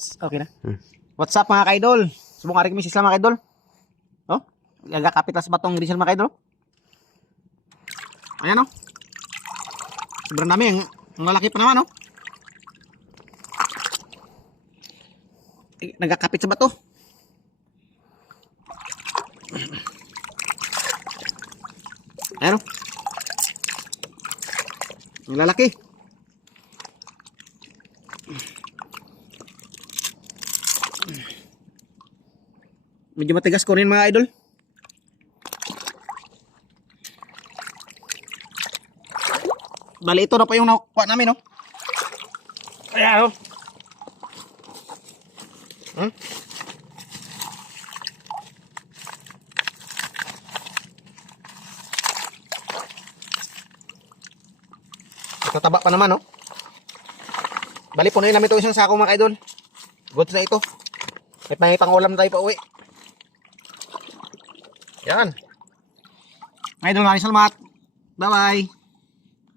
Okay na. What's up mga kaidol? Subong ari kami sila mga kaidol. Oh, gagakapit lang sa batong diesel mga kaidol. Ayan oh. Sobrang dami, ang lalaki pa naman oh. Nagkakapit sa bato. Ayan oh. Ang lalaki. Medyo matigas ko rin mga idol. Bali ito na pa yung nakuha namin, no? Ayan, oh. Tataba pa naman, no? Bali, punuin namin ito isang sako mga idol. Good na ito. May pang-ulam tayo pa uwi. Yan. Mga idol, maraming salamat. Bye-bye.